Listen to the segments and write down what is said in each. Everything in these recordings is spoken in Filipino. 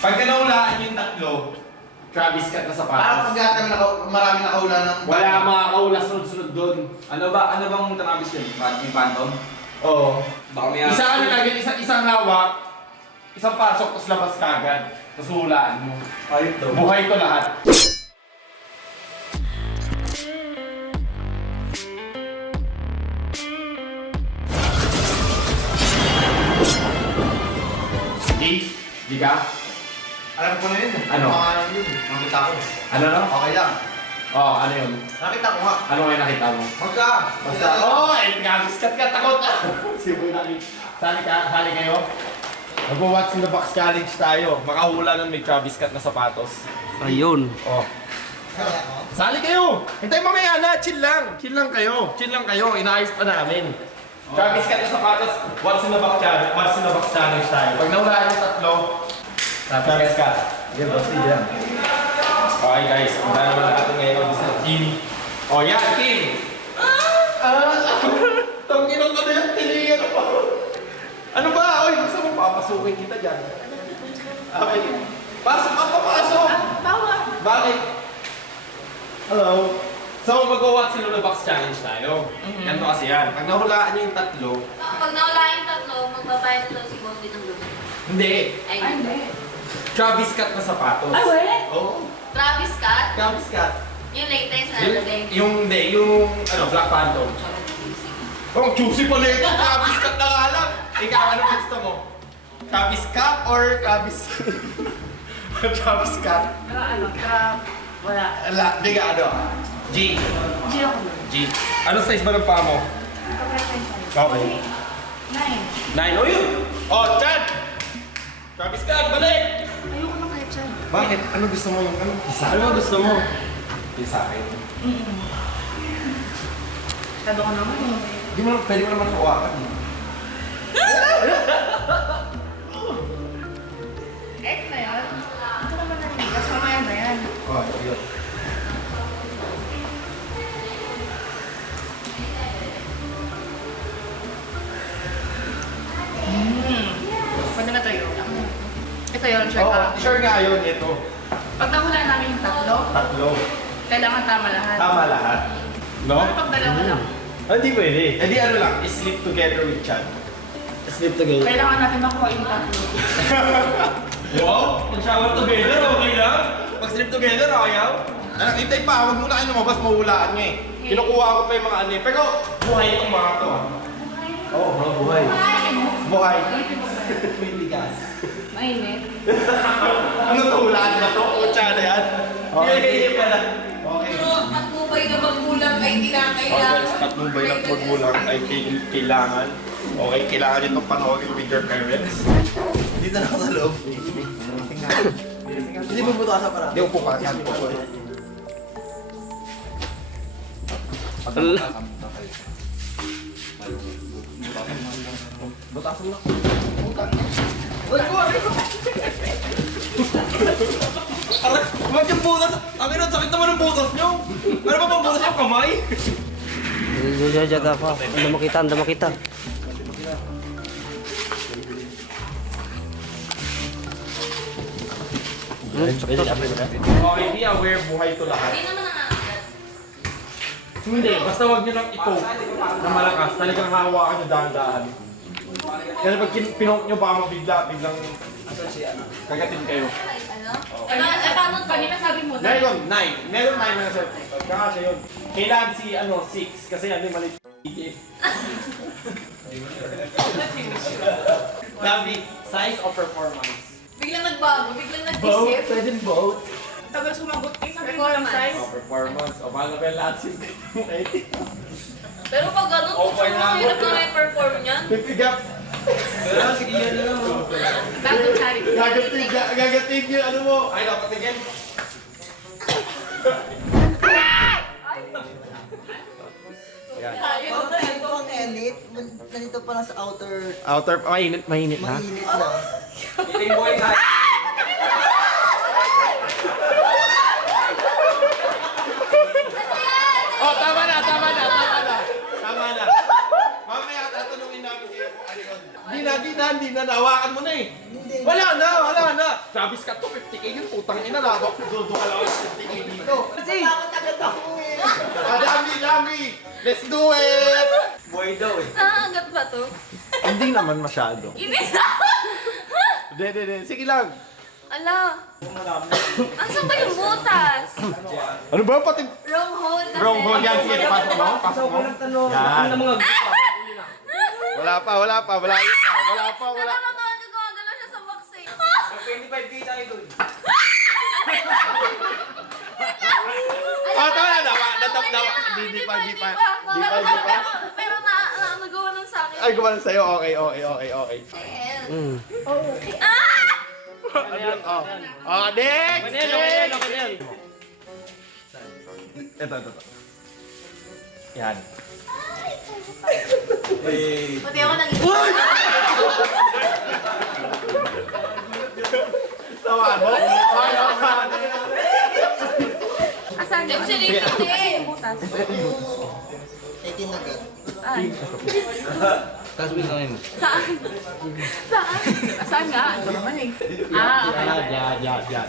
Pagka naulaan yung tatlo, Travis Scott na sapatos. Parang pag maraming nakahula ng... Wala mga kaula sunod-sunod doon. Ano bang Travis yun? Yung Phantom? Oo. Baka may Isang ano lagi, isang hawak, isang pasok, tapos labas kagad. Tapos hulaan mo. Ayun daw. Buhay ko lahat. Di ka? Alam ko na yun. Ano? Pangalan yun. Nakita ko. Ano no? Okay lang. Oh, ano yun? Nakita ko nga. Ano nga yung nakita mo? Magka. Basta, oh, Travis Scott ka, takot ah! Sali kayo? Mag-watch in the box challenge tayo. Makahula nun may Travis Scott na sapatos. Ayun. Oh. Sali kayo! Hintay mamaya na, chill lang. Chill lang kayo. Chill lang kayo, inaayos pa namin. Travis Scott na sapatos, what's in the box challenge tayo. Pag nahulaan yung tatlo, Travis Scott. Sige, basta yan. Okay guys, ang dami naman natin ngayon sa team. Oh yan, team! Tangin ka na yan, tilingan pa. Ano ba? Oy, gusto mo papasukin kita dyan. Okay. Pasok ka, papasok! Bakit? Hello? So, mag-watch in the box challenge tayo. Ganito kasi yan. Pag nahulaan nyo yung tatlo, Pag nawala yung tatlo, magbabayad na daw si Boss din ng lupa. hindi. Ay, hindi. Travis Scott na sapatos. Ay, wala. Oo. Travis Scott? Travis Scott. Yung latest na Yung, nalagay. yung Black Phantom. Oh, juicy pala ito. Travis Scott na nga lang. Ikaw, ano gusto mo? Travis Scott or Travis... Travis Scott? Wala. Ala, di ka ano? G. G ako. G. Anong size ba ng paa mo? Okay. 9. 9. Oh, yun! Oh, Chad! Travis Scott, balik! Ayoko ng ketchup. Bakit? Ano gusto mo yung ano? Isa. Ano ba gusto mo? Yung sa akin. Sabi ko naman eh. Hindi mo, pwede mo naman hawakan. Egg na yan. Ito naman na yun. Tapos mamaya na yan. Oh, yun. Pwede na tayo. Ito yun, sure Oo, ka. sure nga yun, ito. Pag nahulaan namin yung tatlo, Tatlo. kailangan tama lahat. Tama lahat. No? Ano pag dalawa lang? Ah, hindi pwede. Eh di ano lang, sleep together with Chad. Sleep together. Kailangan natin makuha yung tatlo. Wow! Mag-shower together, okay lang? Mag-sleep together, ayaw? Hintay pa, huwag muna kayo lumabas, mahulaan nyo eh. Kinukuha ko pa yung mga ano eh. Pero buhay itong mga to ah. Oo, oh, buhay. Buhay. Hindi gas. Mainit. Ano to, hulaan na to? Kutsa na yan. Okay. Pala. Okay. Pero patnubay na magkulang ay Okay, kinakailangan. patnubay ng pagmulang ay kailangan. Okay, kailangan itong panoorin with your parents. Dito na ako sa loob. Hindi mo buto ka sa para. Hindi, upo ka. Yan, upo. Butasan mo. Aray, huwag yung butas. Ang ina, sakit naman ang butas nyo. Ano ba bang butas yung kamay? Jaga pa. Anda makita, anda makita. Okay, be aware, buhay to lahat. Hindi naman nangangagat. Hindi, basta wag nyo lang i-poke na malakas. Talagang hawakan nyo dahan-dahan. Kasi pag pinok nyo, baka biglang kagatin kayo. Ano? Eh, paano to? Kanina sabi mo, Meron 9. Meron 9 na sa kasi yun. Kailangan si 6 kasi ano yung mali. Labi, size or performance? Biglang nagbago, biglang nag-isip. Pwede both. tagal sumagot eh. Sabi mo ng size. Performance. O, paano ba yung lahat Pero pag ganun, Okay kung na. hirap na may perform niyan. Pipigap. Sige yan na lang. Back to charity. Gagatig yung ano mo. Ay, napatigil. Ang init. Nandito pa lang sa outer. Outer, mainit ha? Mainit na. Kiting boy ka. Oh, tama na. Mamaya tatanungin namin kayo kung ano yun. Di na. Nahawakan mo na eh. Wala na. Travis Scott cut to 50k yun, putang ina, labak. Duduka lang ako sa 50k dito. Bakit agad ako eh? Dami! Let's do it! Boy daw eh. Hanggat ba to? Hindi naman masyado. Hindi. Hindi. Sige lang. Ala. Asan ba yung butas? Ano ba pati? Wrong hole kasi. Wrong hole yan. Sige, pasok mo. Pasok mo. Yan. Wala pa. Malayo pa. Wala pa. Gumagalaw siya sa box eh. 25k tayo dun. Tama na. Natawa. Di pa. Pero nagawa nun sa akin. Ay, gumanon sa'yo. Okay. Next! Okay na yan. Ito. Yan. Pati ako nang Tawa mo? Asan? Actually, hindi. Butas. 18 agad. Saan? Saan nga? Ito naman eh. Okay. Yan.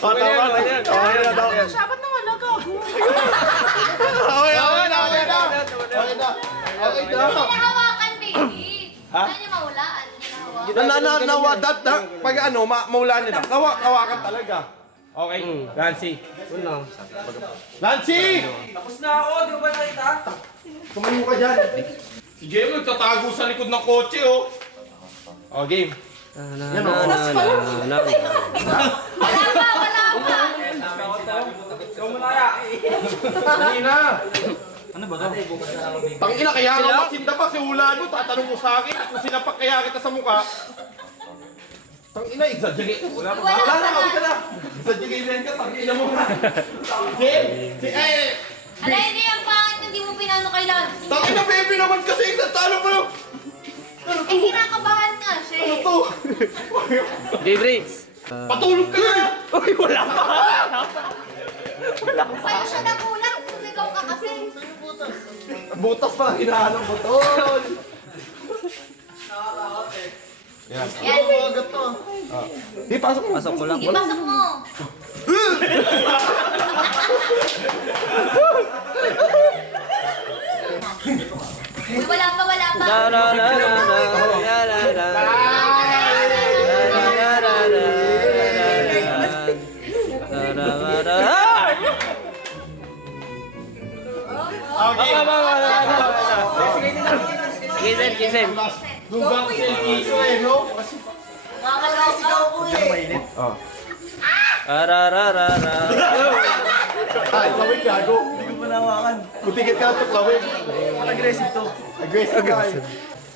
Tama na. Siya, ba't nawala ka? Okay na. Hinahawakan, baby. Saan niya maulaan? Hinahawakan. Pag ano, maulaan nila. Kawakan talaga. Okay, Lancy. Lancy! Tapos na ako, di ba nakita? Tumayo ka dyan. Si Jem nagtatago sa likod ng kotse, oh. Oh, game. Yan o. Wala pa. Ikaw mo naya. Kanina. Ano ba ito? Tangina, kaya nga masinda pa si Ulan mo. Tatanong mo sa akin kung sinapak kaya kita sa mukha. Tangina, exaggerate. Wala na, kawin ka na. Exaggerate rin ka, tangina mo na. Jem! Ala, hindi ang pangit. Hindi mo pinano kailangan. Tangina, baby naman kasi talo pa lang. Eh, kinakabahan nga siya Ano eh. to? Gabriels. Patulog ka na! Uy, wala pa! Sa'yo siya nakulang. Sumigaw ka kasi. Butas pa, hinahanap mo tol! Yan. Yan. Agad to. Di, pasok mo. Pasok mo lang. Sige, pasok mo. Uy, wala pa. Kisen. Dugang kiso eh, no? Nakakalaw ko eh. Oh. Arararara. Ay, lawin gago. Hindi ko manawakan. Kutikit ka na ito, lawin. Aggressive to. Aggressive.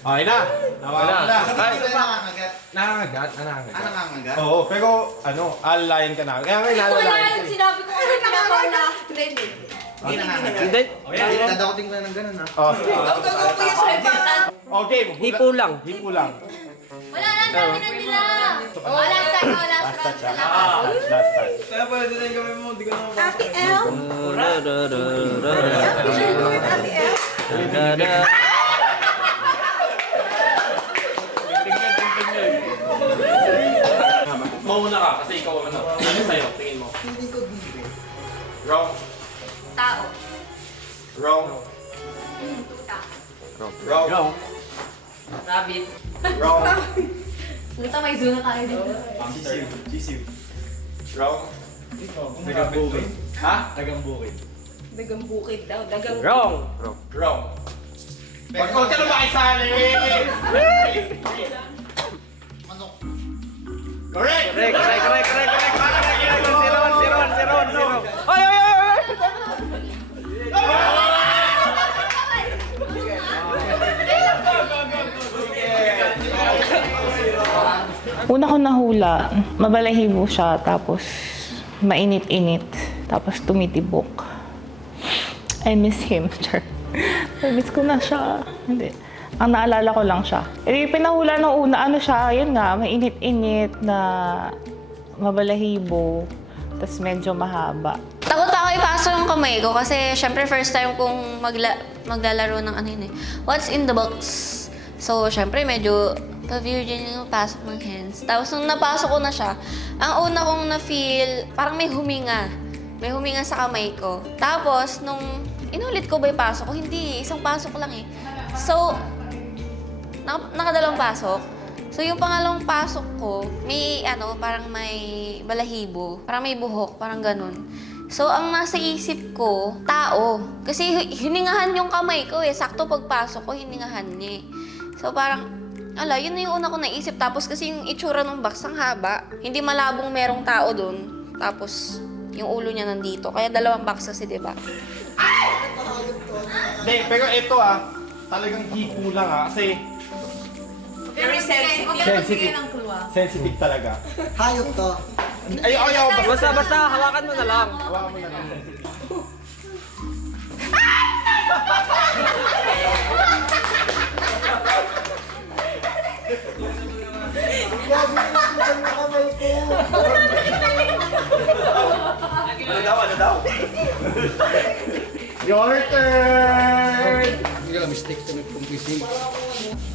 Okay na. Nawakan na. Ay, nangangagat. Nangangagat. Nangangagat? Oo, pero ano, alalayan ka na. Kaya nga Wala ilalalayan yung sinabi ko kasi pinapawala. Hindi nangangagat. Hindi. Dadakotin ko na ng ganun ha. Oh, sige. Okay. Hipo lang. Hipo lang. Wala na, dami na nila. Last time. Last time. Kaya pala din yung gawin mo, di ko na mabasa. Ate El? Ate El? Mauna ka kasi ikaw ano. Ano sa'yo? Tingin mo. Feeling ko bibe. Wrong. Tao. Wrong. Tuta. Wrong. Rabbit. Wrong. Puta, may zona tayo dito. Wrong. Dagang bukid. Ha? Dagang bukid. Dagang bukid daw. Dagang Wrong. Wrong. Huwag ka na makisali! Manok. Correct! Correct. Zero. Ay! Una ko nahula, mabalahibo siya, tapos mainit-init, tapos tumitibok. I miss him, sir. I-miss ko na siya. Hindi. Ang naalala ko lang siya. Eh, pinahula nung una, ano siya, yun nga, mainit-init na mabalahibo, tapos medyo mahaba. Takot ako ipasok yung kamay ko kasi syempre first time kong maglalaro ng ano yun eh. What's in the box? So, syempre, medyo pa-virgin yung pasok ng hands. Tapos, nung napasok ko na siya, ang una kong na-feel, parang may huminga. May huminga sa kamay ko. Tapos, nung inulit ko ba yung pasok ko, hindi, isang pasok lang eh. So, nakadalawang pasok. So, yung pangalawang pasok ko, may parang may balahibo. Parang may buhok, parang ganun. So, ang nasa isip ko, tao. Kasi hiningahan yung kamay ko eh. Sakto pagpasok ko, hiningahan niya eh. So, parang, yun na yung una ko naisip. Tapos kasi yung itsura ng box, ang haba. Hindi malabong merong tao dun. Tapos, yung ulo niya nandito. Kaya dalawang box kasi, di ba? Hindi, pero ito talagang hipo lang kasi Very sensitive. sensitive talaga. Hayop to. Ayaw, Basta, hawakan mo na lang. Hawakan mo na lang. Gabi na yung kamay ko. Ano daw? Your turn!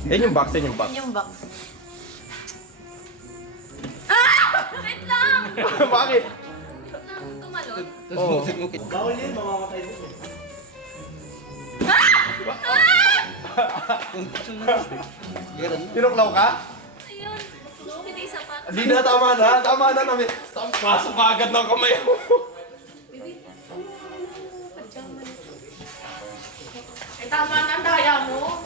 Yan yung box, yan yung box. Yung box. Wait lang! Bakit? Tumalon. Oh. Bawal yun, mamamatay din. Tinuklaw ka? Ayun. Hindi isa pa. Hindi na, tama na namin. Pasok ka agad ng kamay mo. Tama na ang daya mo.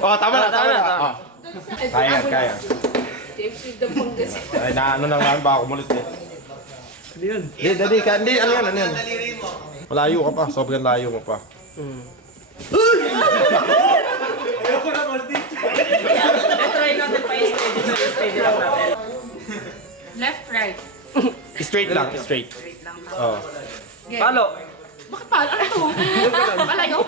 Tama na. Kaya. Ay, ano na nga, baka kumulit eh. Hindi yun. Hindi, ano yan. Malayo ka pa, sobrang layo mo pa. Ayoko na konti. Try natin pa steady lang natin. Left, right. Straight lang, straight. Oh. Palo. Bakit pala? Ano to? Palayo?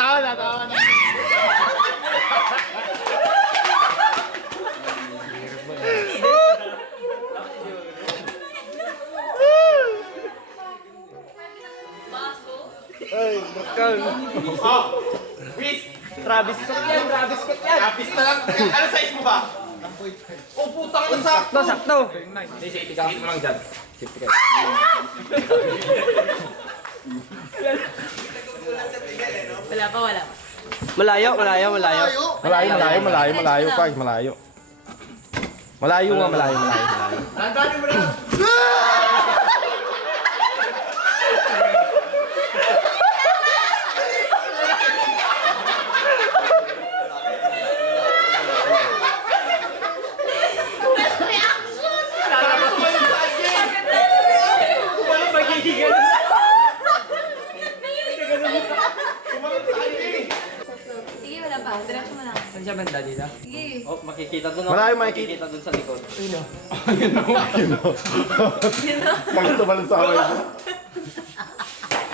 Tama na. Chris! Travis Scott yan. Kapis na lang. Ano size mo ba? Oh, putang ina sakto. Sakto. Hindi, safety mo lang dyan. Wala pa. Malayo. Malayo pa. Malayo. Tandaan mo na. Sige, wala pa. Diretso mo lang. Saan siya banda dito? Sige. Oh, makikita doon. Malayo makikita. Makikita doon sa likod. Bakit tumalon sa away mo?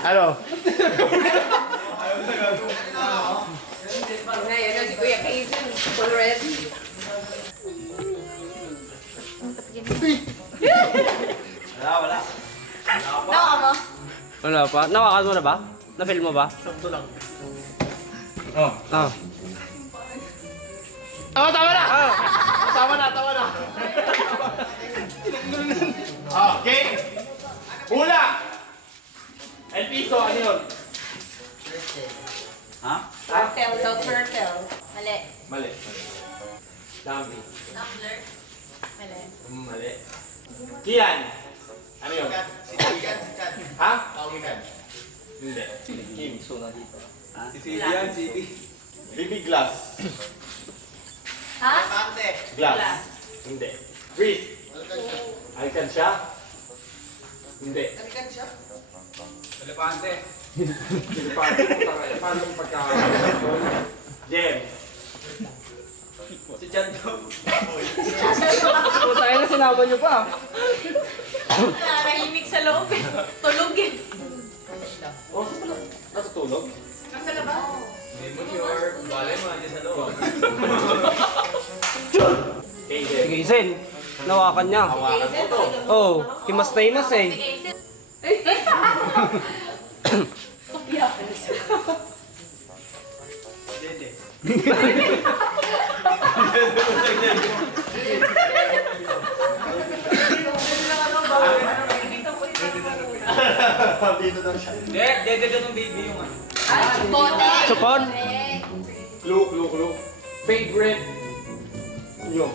Ano? Ngayon, si Kuya Kaisen. Full red. Wala. Nawa mo? Wala pa. Nawakan mo na ba? Na-feel mo ba? Sakto lang. Oh. Ah. Oh, tama na! Tama na. Okay. Hula! El piso, ano yun? Ha? Turtle. Mali. Mali. Dami. Tumbler. Mali. Mali. Kian. Ano yun? Ha? Hindi. Kim. Si City yan, City. Baby glass. Ha? Glass. Hindi. Chris. Alkansya. Hindi. Elepante. Paano yung Jem. Si Chan to. Puta kayo na sinama niyo pa. Nakahimik sa loob eh. Tulog eh. Oh, saan pala? Natutulog? Nasa labas. Hindi mo sure. Balay mo nandiyan sa loob. Okay, Jem. Sige, Zen. Nawakan niya. Hawakan mo to. Oh, himas na himas eh. Kaisen. Dede ng baby yung ano. Chupon? Clue. Favorite nyo.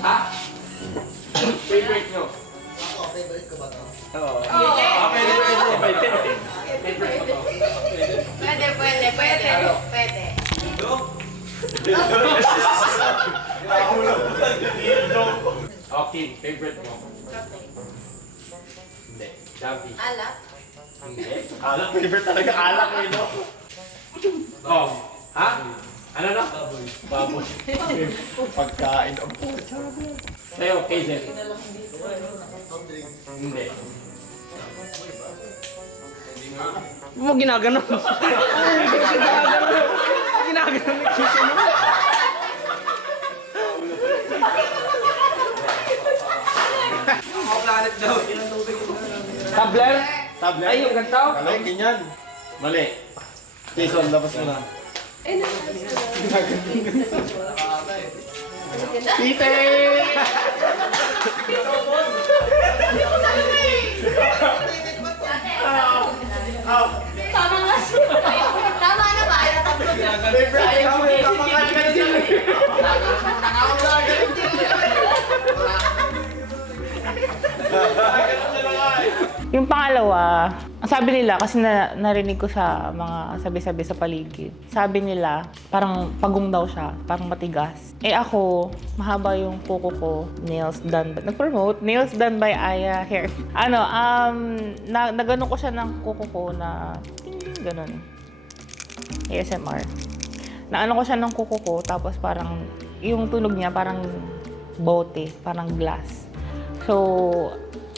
Ha? Favorite nyo. Ako, favorite ko ba to? Pwede. Okay, favorite mo. Hindi. Javi. Alak? Hindi. Alak, favorite talaga. Alak eh, no? Oh. Ha? Ano na? Baboy. Pagkain. Sa'yo, Kazel. Hindi. Mo ginagano. Ginagano ni Kisa mo. Mga planet daw. Tabler? Tablet. Ay, yung ganito? Mali, ganyan. Mali. Jason, labas mo na. Tite! Tama nga siya. Tama na ba? Yung pangalawa, ang sabi nila, kasi narinig ko sa mga sabi-sabi sa paligid, sabi nila, parang pagong daw siya, parang matigas. Eh ako, mahaba yung kuko ko, nails done by, nag-promote, nails done by Aya Hair. Nagano ko siya ng kuko ko na, ting, ganun. ASMR. Naano ko siya ng kuko ko, tapos parang, yung tunog niya parang bote, parang glass. So,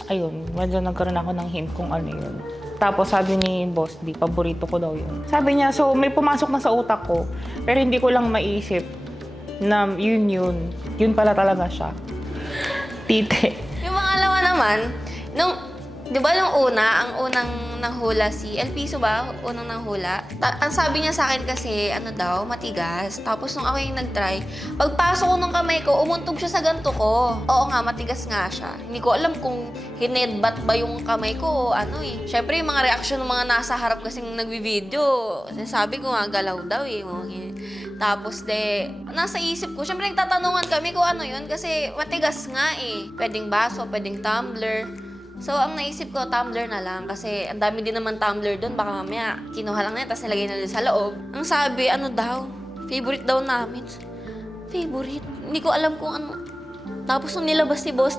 ayun, medyo nagkaroon ako ng hint kung ano yun. Tapos sabi ni Boss D, paborito ko daw yun. Sabi niya, so may pumasok na sa utak ko, pero hindi ko lang maisip na yun pala talaga siya. Tite. Yung pangalawa naman, di ba ang unang nanghula si El Piso ba? Unang nanghula. Ang sabi niya sa akin kasi, matigas. Tapos nung ako yung nag-try, pagpasok ko ng kamay ko, umuntog siya sa ganto ko. Oo nga, matigas nga siya. Hindi ko alam kung hinedbat ba yung kamay ko o ano eh. Siyempre, yung mga reaksyon ng mga nasa harap kasing nagbibideo, sabi ko nga, galaw daw eh. Tapos nasa isip ko, siyempre nagtatanungan kami kung ano yun kasi matigas nga eh. Pwedeng baso, pwedeng tumbler. So, ang naisip ko, tumbler na lang kasi ang dami din naman tumbler doon. Baka mamaya, kinuha lang na tapos nilagay na din sa loob. Ang sabi, favorite daw namin. Favorite? Hindi ko alam kung ano. Tapos nung nilabas si Boss,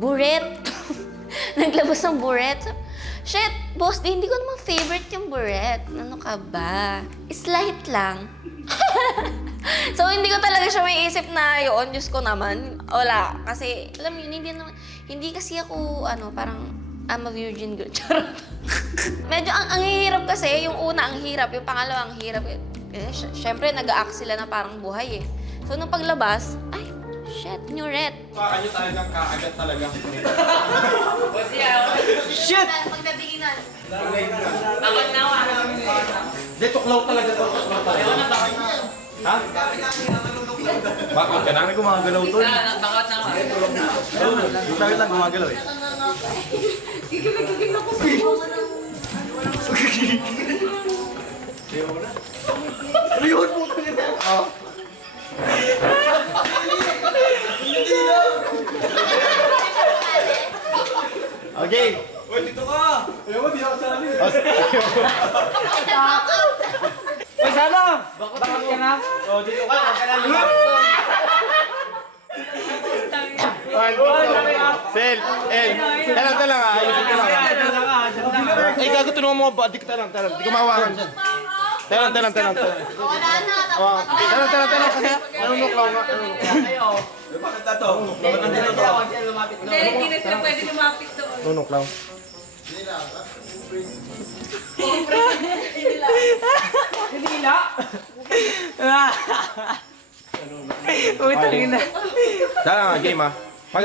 buret. Naglabas ng buret. Shit, Boss, hindi ko naman favorite yung buret. Ano ka ba? Slight lang. So, hindi ko talaga siya may isip na yun. Diyos ko naman. Wala. Kasi, alam yun, hindi kasi ako, parang, I'm a virgin girl. Charot. Medyo, ang hirap kasi, yung una ang hirap, yung pangalawa ang hirap. Siyempre, nag-a-act sila na parang buhay eh. So, nung paglabas, ay, shit, new red. Kakanyo talagang kaagat talaga. Shit! Pagdatinginan. Hindi, tuklaw talaga to. Tuklaw talaga. Ha? Bakit ka na? May gumagalaw to. Bakit lang gumagalaw eh? Gigil ako sa mga ng... Ano yun po? Okay. Uy, dito ka! Ayaw mo, di ako sali. Uy, sana! Bakit ka na? Oh, dito ka. Huwag ka na lumapit. Sel, Talang ah. Ayusin ko lang. Ay, gago, tulungan mo ba? Di ka talang. Di ko mahawakan. Talang. Wala na. Talang. Kasi nanunuklaw nga. Bakit na to? Bakit nandito to? Hindi na sila pwede lumapit doon. Nanunuklaw. Uy, tangin na. Talang, game ah. Pag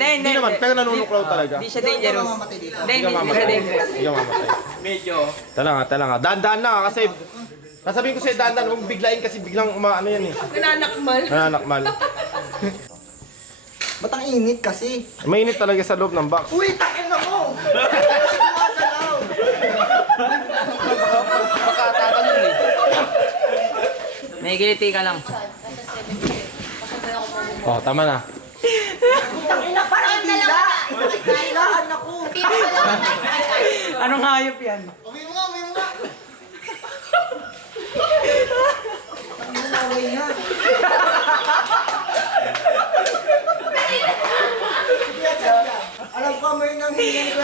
hindi naman, pero nanunuklaw talaga. Hindi siya dangerous. Mamamatay dito. Hindi ka mamatay. Hindi ka mamatay. Medyo. Tala nga. Dahan-dahan lang kasi sasabihin ko sa'yo dahan-dahan, huwag biglain kasi biglang ano yan eh. Nananakmal. Ba't ang init kasi? Mainit talaga sa loob ng box. Uy, takin na mo! Makatatanong eh. May giliti ka lang. Oh, tama na. Takin na parang dila! Kailangan ako! Anong hayop yan? Umi mo nga! Takin na away nga. Alam ko, may nang hingin ko.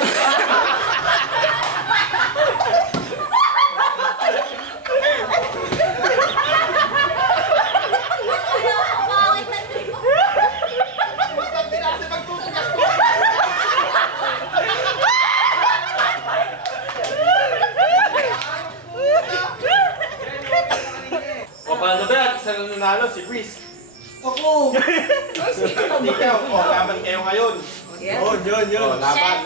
O paano ba? Isa lang nanalo, si Brisk. Ako! Ikaw, laban kayo ngayon. Yun. Laban.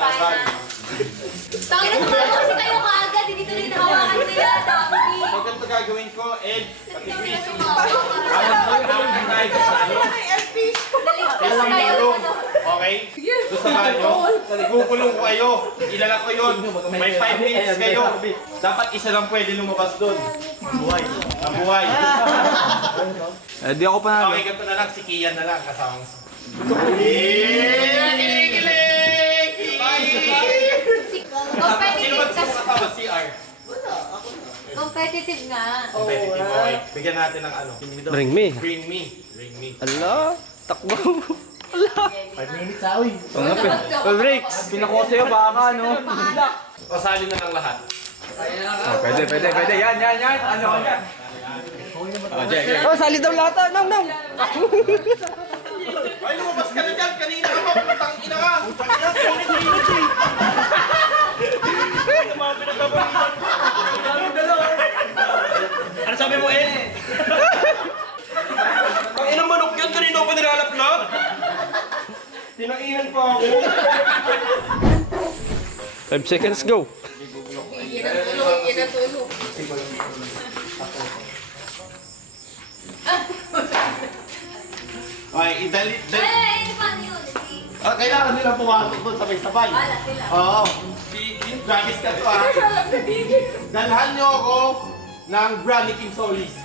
Tangin na tumawag kasi kayo kaagad. Hindi tuloy nahawakan nila. Dami. So, ganito gagawin ko, Ed, pati Brisk. Tumawa ka. Alam tayo sa ano. Facing your room. Okay? Doon sa banyo. Ikukulong ko kayo. Ilala ko yun. May 5 minutes kayo. Dapat isa lang pwede lumabas doon. Buhay. Eh, di ako panalo. Okay, ganito na lang. Si Kian na lang. Kasama sa... Sino ba gusto mo kasama? CR? Competitive nga. Competitive. Okay. Bigyan natin ng ano. Bring me. Bring me. Ala, takbo. 5 minutes ah, uy. Oo nga, Breaks. Pinakuha sa'yo, baka, no? O sali na lang lahat. Pwede. Yan. Ano ka yan? Oh, sali daw lahat. No. Ay, lumabas ka na dyan! Kanina ka pa! Putang ina ka! Ano sabi mo, Ed? Ang inang manok yun! Kanina pa nilalap-lap! Tinaihan pa ako! 5 seconds, go. Okay, idali... Eh, paano yun? Oh, kailangan nila pumasok doon sabay-sabay. Wala sila. Oo. Travis ka to ah. Dalhan niyo ako ng Granny King Solis.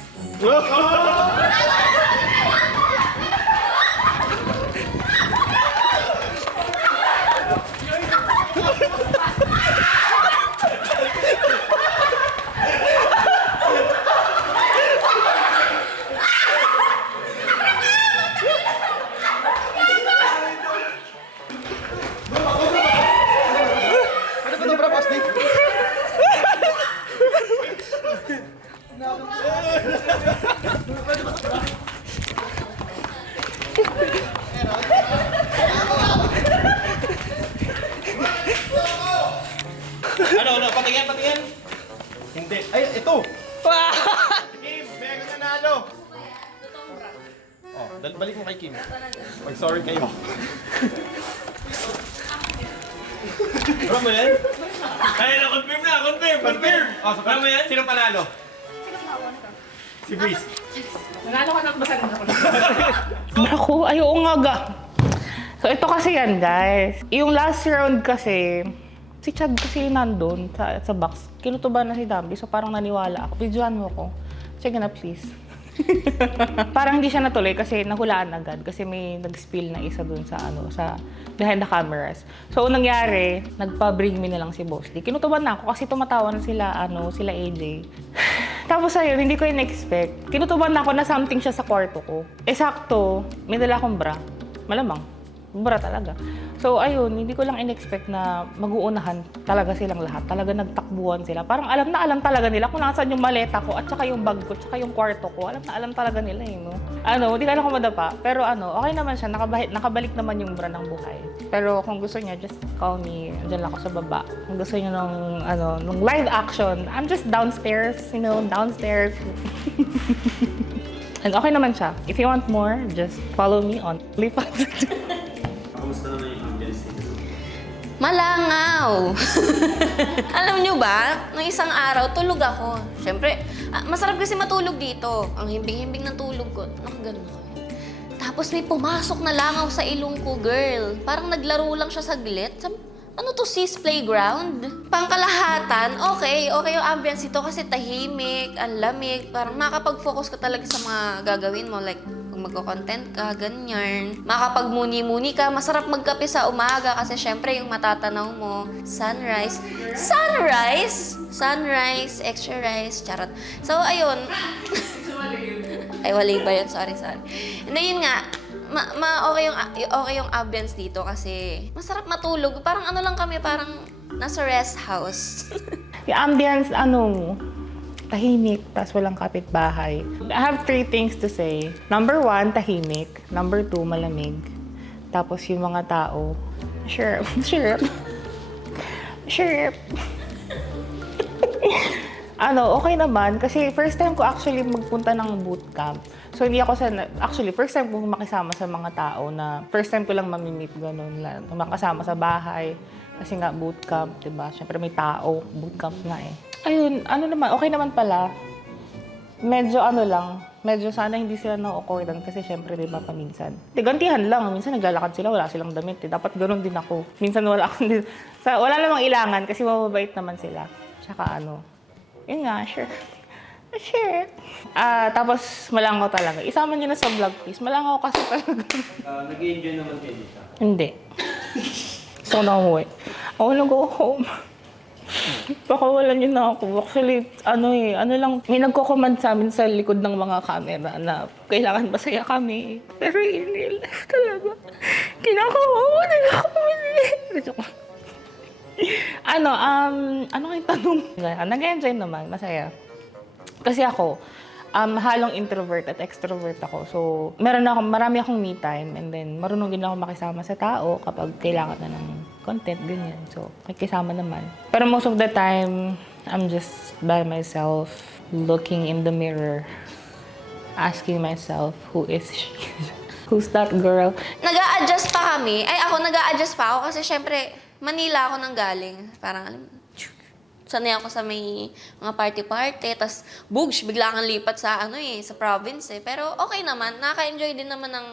Ano, patingin? Hindi. Ay, ito! Kim, meron nanalo! Oh, balik mo kay Kim. Mag-sorry kayo. Ano mo yan? Ay, confirm na! Confirm! Oh, so, ano mo yan? Sino panalo? Si Breeze. Naku, ay oo nga ga. So ito kasi yan guys. Yung last round kasi, si Chad kasi nandun sa box. Kinutuban na si Dambi, so parang naniwala ako. Videoan mo ko. Sige na please. Parang hindi siya natuloy kasi nahulaan agad kasi may nag-spill na isa dun sa sa behind the cameras. So nangyari, nagpa-bring me na lang si Boss Lee. Kinutuban na ako kasi tumatawa na sila AJ. Tapos ayun, hindi ko in-expect. Kinutuban na ako na something siya sa kwarto ko. Sakto, may dala akong bra. Malamang. Bra talaga. So ayun, hindi ko lang in-expect na mag-uunahan talaga silang lahat. Talaga nagtakbuhan sila. Parang alam na alam talaga nila kung nasaan yung maleta ko at saka yung bag ko, at saka yung kwarto ko. Alam na alam talaga nila no? Hindi ka lang madapa. Pero okay naman siya. Nakabalik naman yung bra ng buhay. Pero kung gusto niya, just call me. Andiyan lang ako sa baba. Kung gusto niya nung live action, I'm just downstairs, downstairs. And okay naman siya. If you want more, just follow me on OnlyFans. Malangaw! Alam nyo ba, nung isang araw, tulog ako. Siyempre, masarap kasi matulog dito. Ang himbing-himbing ng tulog ko. Nakagano. Tapos may pumasok na langaw sa ilong ko, girl. Parang naglaro lang siya saglit. Ano to, sis playground? Pangkalahatan, okay yung ambience ito kasi tahimik, ang lamig. Parang makapag-focus ka talaga sa mga gagawin mo. Like, kung magko-content ka, ganyan. Makapag-muni-muni ka, masarap magkape sa umaga kasi syempre yung matatanaw mo, sunrise. Sunrise! Sunrise, extra rice, charot. So, ayun. Ay, wali ba yun? Sorry. Hindi, yun nga. Okay yung ambience dito kasi masarap matulog. Parang ano lang kami, parang nasa rest house. Yung ambience, tahimik, tas walang kapitbahay. I have 3 things to say. Number 1, tahimik. Number 2, malamig. Tapos yung mga tao, sure. Okay naman. Kasi first time ko actually magpunta ng bootcamp. So hindi ako actually first time ko makisama sa mga tao na first time ko lang mamimit ganun lang. Makasama sa bahay. Kasi nga bootcamp, diba? Siyempre may tao, bootcamp nga eh. Ayun, okay naman pala. Medyo medyo sana hindi sila na-awkwardan kasi syempre diba paminsan. Tigantihan lang, minsan naglalakad sila, wala silang damit eh. Dapat ganun din ako. Minsan wala namang ilangan kasi mababait naman sila. Tsaka yun nga, sure. Tapos malangaw talaga. Isama niyo na sa vlog, please. Malangaw kasi talaga. Nag-enjoy naman kayo dito? Hindi. So, na-uwi. I wanna go home. Pakawalan niyo na ako. Actually, may nagko-comment sa amin sa likod ng mga camera na kailangan masaya kami. Pero in real life talaga, kinakawawa nila kami. Ano kayong tanong? Nag-enjoy naman, masaya. Kasi ako, halong introvert at extrovert ako. So, marami akong me time and then marunong din ako makisama sa tao kapag kailangan na ng content, ganyan. So, makikisama naman. Pero most of the time, I'm just by myself, looking in the mirror, asking myself, who is she? Who's that girl? Nag-a-adjust pa kami. Ako nag-a-adjust pa ako kasi syempre, Manila ako nang galing. Parang, sanay ako sa may mga party-party, tas bigla kang lipat sa sa province eh. Pero okay naman, nakaka-enjoy din naman ng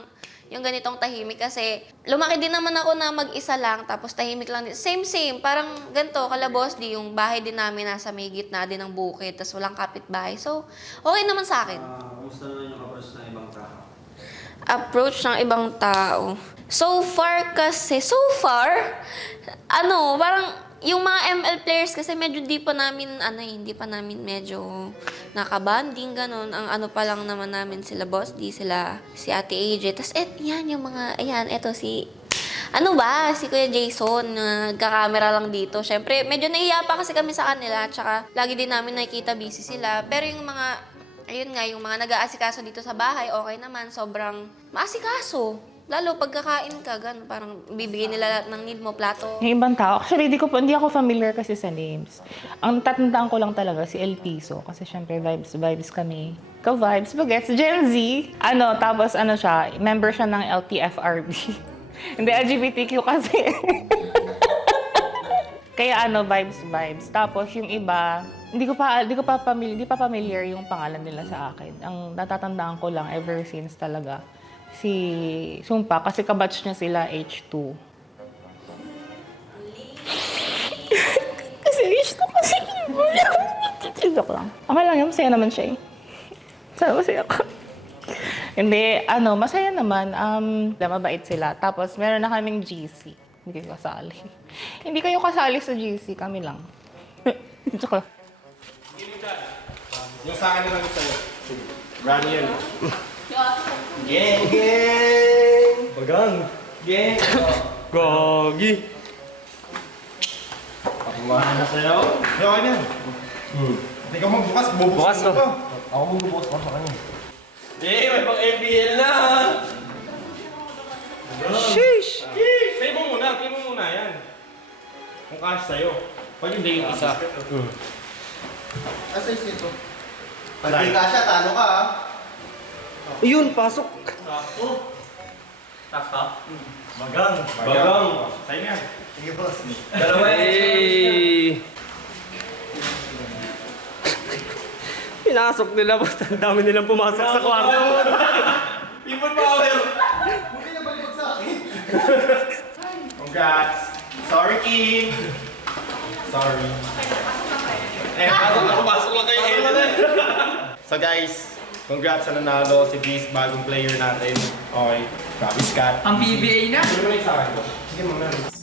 yung ganitong tahimik kasi lumaki din naman ako na mag-isa lang, tapos tahimik lang din. Same, parang ganito, kalabos di yung bahay din namin nasa may gitna din ng bukid, tas walang kapitbahay. So, okay naman sa akin. Kumusta naman yung approach ng ibang tao? Approach ng ibang tao. So far, parang yung mga ML players kasi medyo hindi pa namin medyo nakabanding, ganun. Ang pa lang naman namin sila Boss D, si Ate AJ. Tapos, si Kuya Jason, nagka-camera lang dito. Siyempre, medyo naiiya pa kasi kami sa kanila, tsaka lagi din namin nakikita busy sila. Pero yung mga nag-aasikaso dito sa bahay, okay naman, sobrang maasikaso. Lalo pagkakain ka, ganun, parang bibigyan nila lahat ng need mo, plato. Yung ibang tao, actually, hindi ako familiar kasi sa names. Ang tatandaan ko lang talaga si El Piso, kasi syempre vibes kami. Ka-vibes, bagets, Gen Z. Tapos siya, member siya ng LTFRB. Hindi, LGBTQ kasi. Kaya vibes. Tapos yung iba, hindi pa familiar yung pangalan nila sa akin. Ang natatandaan ko lang ever since talaga, si Sumpa, kasi kabatch niya sila H2. Kasi H2 kasi. Joke lang. Okay lang yun, masaya naman siya eh. Sana masaya ka. Hindi, masaya naman. Mabait sila. Tapos meron na kaming GC. Hindi kayo kasali. Hindi kayo kasali sa GC, kami lang. Joke lang. Yung sa akin naman sa'yo. Run yun. Gang! Bagang! Gang! Gogi! Pakumahan na sa'yo. Okay na. Hindi ka magbukas, bubukas mo pa. Ako magbubukas pa sa kanya. May pang MPL na! Sheesh! Try mo muna yan. Kung cash sa'yo. Pag hindi yung isa. Asa is ito? Pag di ka siya, talo ka Ayun, pasok. Bagang. Sa'yo yan. Sige, boss. Dalawa Hey! Pinasok nila, boss. Ang dami nilang pumasok sa kwarto. People power. Huwag na balik sa akin. Congrats. Sorry, Kim. Sorry. Pasok lang kayo. So guys, congrats sa nanalo si Beast, bagong player natin. Okay, Travis Scott. Ang PBA na. Ano mo sa akin? Sige, mamaya.